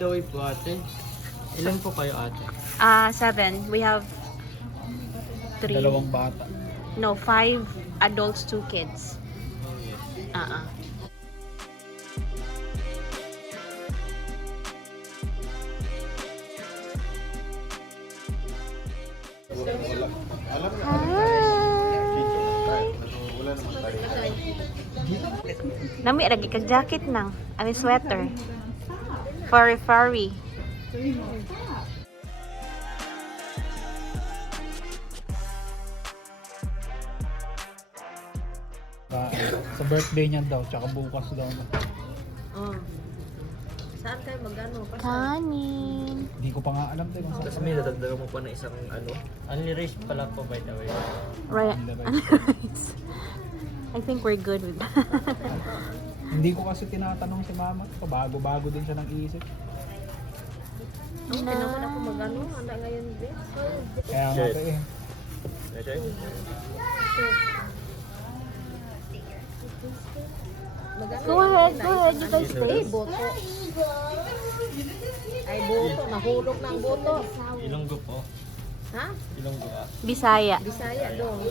the way po ate. Ilan po kayo ate? 7. We have 3. Dalawang bata. No, 5 adults, 2 kids. Oh yes. Nami lagi kag jacket nang, ani sweater. Furry. Sa birthday niya daw, tsaka bukas daw. Oh. Saan kayo magano? Kanin. Hindi ko pa nga alam tayo. Tapos may nadagdagan mo pa na isang ano. Only rice pala po by the way. Right. I think we're good with that. Hindi ko kasi tinatanong si mama. Bago-bago din siya ng isip. Hindi naman ako magano. Handa ngayon din. Kaya nga Shit. tayo eh. Magano. Go ahead. You guys stay. Boto. Ay, boto. Nahulog ng boto. Ilonggo po. Ha? Ilonggo Bisaya. Bisaya dong.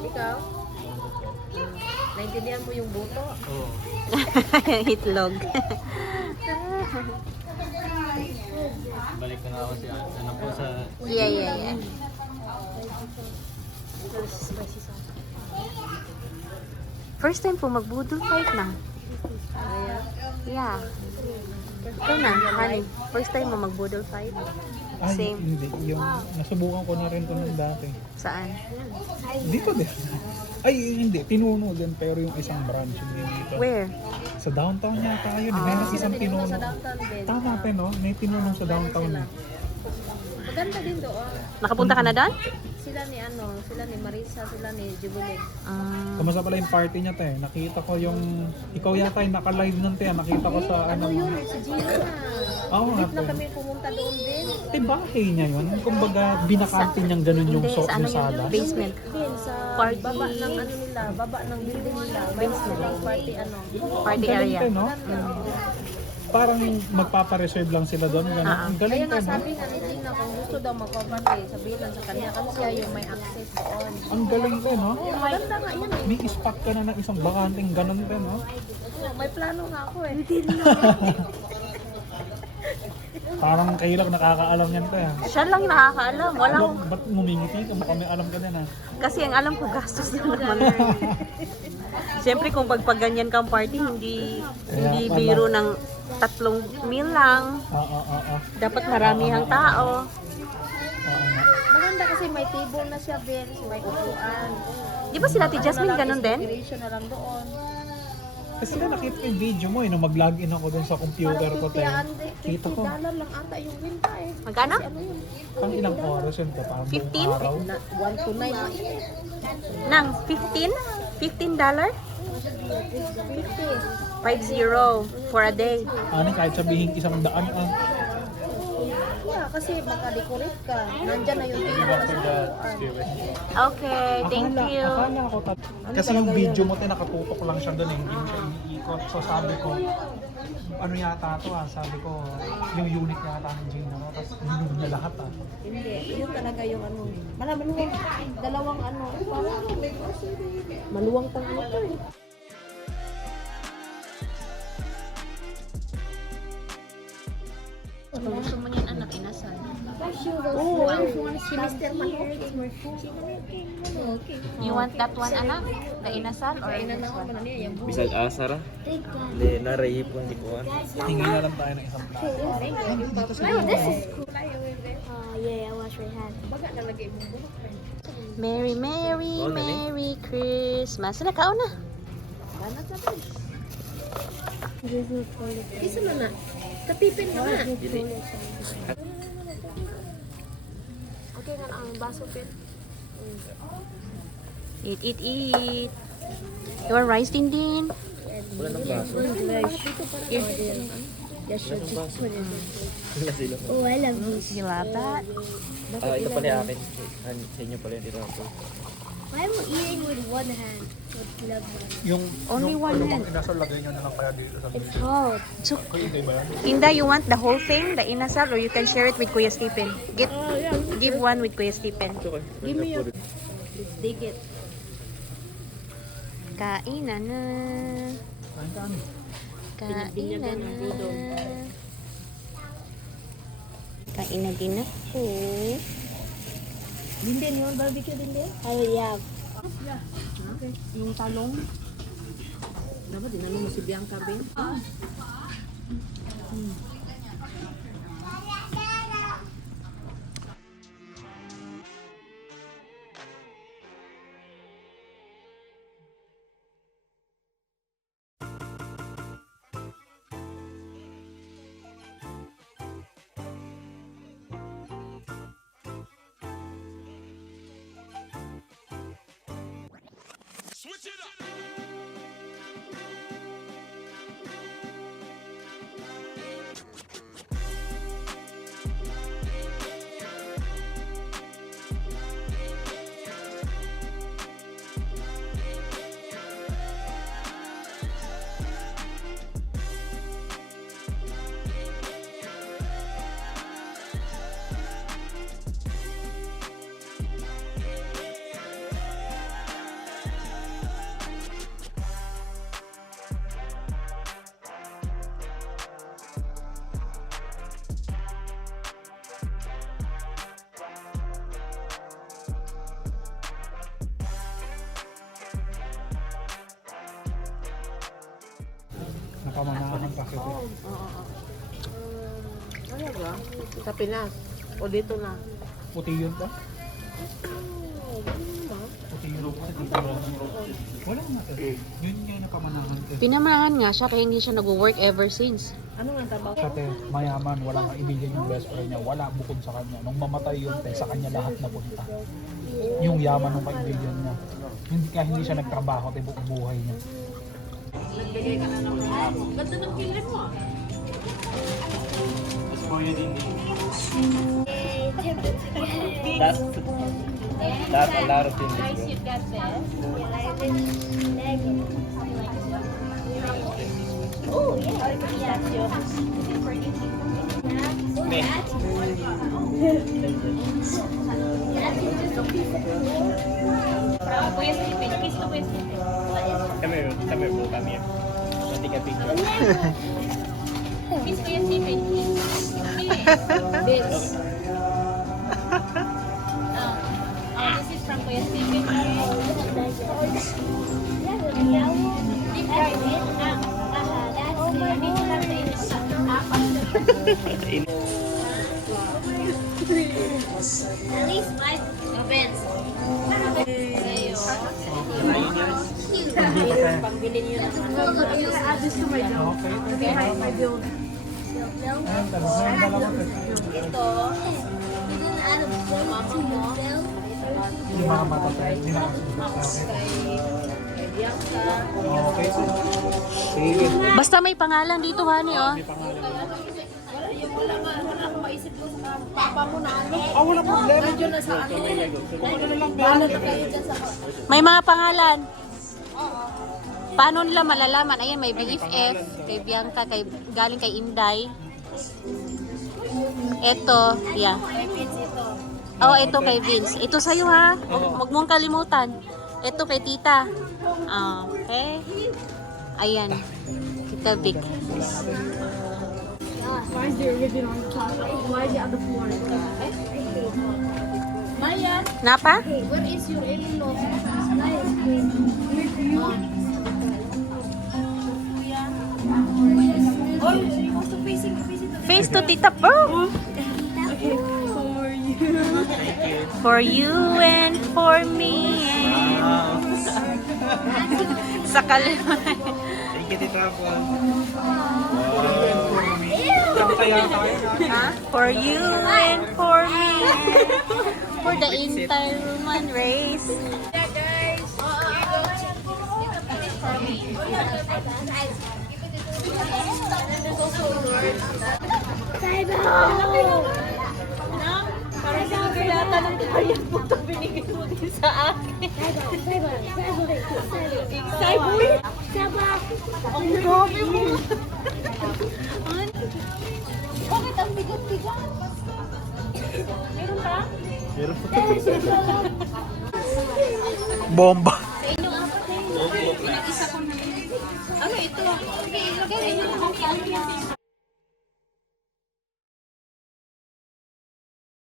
Ikaw? Ilonggo po. Naintindihan mo yung boto? Oo. Itlog. Balik ko na ako si ano po sa Yeah. First time po magbudol fight na. Yeah. Ikaw na, honey. First time mo magbudol fight? Ay, Same. hindi. Yung nasubukan ko na rin ito nung dati. Saan? Dito din. Ay, hindi. Tinuno din. Pero yung isang branch hindi dito. Where? Sa downtown yata yun. May isang tinuno. Sa downtown din. Tama pa no? May tinuno sa downtown. Maganda din doon. Nakapunta ka na doon? Sila ni Marisa, sila ni Jubilee. Kamusta pala yung party niya tayo? Nakita ko yung... Ikaw yata yung naka-live nun tayo. Nakita ko sa Ano ano. yun? Si Gina na. Oo nga Hindi na po. kami pumunta doon din. Bahay niya yun. Kumbaga, binakante niyang ganun yung Hindi, sa ano yung sala. yun? Basement. Din sa Party. baba ng ano nila, baba ng building nila. Basement ng party ano. Party Ang galing area. tayo, no? Parang magpapareserve lang sila doon. Ganun. Ang galing Kaya nga tayo, no? sabi nga ni Gina kung gusto daw magpa-party, sabihin lang sa kanya kasi siya yung may access doon. Ang galing tayo, no? Maganda nga yan eh. May spot ka na ng isang bakanting ganun tayo, no? May plano nga ako eh. Parang kayo lang nakakaalam yan tayo. Siya lang yung nakakaalam. Wala akong... Ba't ngumingiti ka? Mukhang may alam ka din, ha? Kasi ang alam ko, gastos na naman. Siyempre kung pagpaganyan kang party, hindi Kaya pala. biro ng 3,000 lang. Oo. Dapat maramihang tao. Oo nga. Maganda kasi may table na siya, Vince, may upuan. Di ba sila Ate Jasmine ganun din? Decoration na lang doon. Kasi na nakita ko yung video mo, nung mag-login ako dun sa computer ko tayo. Kita ko. $50 lang ata yung winta eh. Magkano? Ano yun? Pang ilang oras yun ka? Parang 15? buong araw. 1 to 9 na yun. Nang 15? $15? 50. 50 for a day. Ano, kahit sabihin isang daan, Yeah, kasi makadecorate ka. Nandyan na yung table na sa upuan. Okay, thank you. Akala ko kasi yung video mo tayo nakatutok lang siya doon eh, hindi mo siya iniikot. So sabi ko, ano yata to sabi ko, yung unit yata ng Gina mo, tapos hindi niya lahat Hindi, yun talaga yung ano. Maluwang, dalawang ano. Maluwang pang ano to eh. Kung gusto mo niyan anak, inasal. Oo, si Mr. Manok. You want that one anak? The inasal or this one? Bisag asara. Hindi narayipon di ko. Tingin na lang tayo ng isang plato. Yeah, I wash my hand. Baga nalagay mo buhok pa. Merry, Merry, Oh, nani? Merry Christmas. Sila kao na. Banat na to. Isa na na. Katipin ka na. Okay nga ang baso pin. Eat. You want rice din din? Wala nang baso. Yes, sure. Wala sila. Oh, I love this. You love that? Ito pala yung akin. Sa inyo pala yung tira ko. Why am I eating with one hand? With glove hand. Yung, Only yung, one ano hand. bang inasal, lagay nyo na lang kaya dito sa It's video. hot. Kuya, hindi ba yan? Inda, you want the whole thing, the inasal, or you can share it with Kuya Stephen? Give one with Kuya Stephen. Give me your... Dig it. Kainan na. Kain ka, ano? Kainan na. Kain na din ako. Din yun, barbecue din din. Oh, yeah. Yung talong. Dapat dinanong mo si Bianca, Ben. Napamanahan pa kita. Sa Pinas. O dito na. Puti yun ba? Puti yun ba? Wala nga eh. Yun yung napamanahan ko. Pinamanahan nga siya kaya hindi siya nag-work ever since. Ano nga trabaho? Siya te, mayaman, walang kaibigan yung best friend niya, wala bukod sa kanya. Nung mamatay yun te, sa kanya lahat napunta. Yung yaman ng kaibigan niya. Hindi, kaya hindi siya nagtrabaho te, buong buhay niya. That's a lot of things. Oh, yeah. Me. Kuya Stephen, kiss to Kuya Stephen. Come here, bro. Come here. I'll take a picture. Kiss Kuya Stephen, kiss. This. This is from Kuya Stephen. Deep fried it. Oh my At least my events. Pangbilin yun. Add this to my job. Okay. Behind my build. Ayun, dalawa te. Ito, mama mo, Yung mga mata te, hindi na kasi. Kay Bianca. Okay. Sige. Basta may pangalan dito, honey, oh. Wala akong maisip ko sa papa mo na ano. Ah, wala problema. Nandiyon na sa ano. Kung ano na lang Bahala na kayo dyan sa... May mga pangalan. Paano nila malalaman? Ayan, may BFF, kay Bianca, galing kay Inday. Ito, yeah. Kay Vince ito. Oh, ito kay Vince. Ito sa'yo, ha? Huwag mong kalimutan. Ito kay Tita. Okay. Ayan. Tita Vic. Why is the original on top? Why is it on the floor? Maya, Napa? where is your in-law? oh, she wants to facing to Face to Tita Pearl. For you and for me. Sa kalimutan. Thank you, Tita Paul. Kaya tayo. For you and for me. For the entire human race. Parang sinagulatan ng kaya po ito binigay mo din sa akin. Ay, boy! Saba! Ang dami mo. Bakit ang bigat-bigat? Meron pa? Bomba. Sa inyong apat na yun. Pinag-isa ko na yun. Ano ito? Okay, ilagay. Sa inyong apat.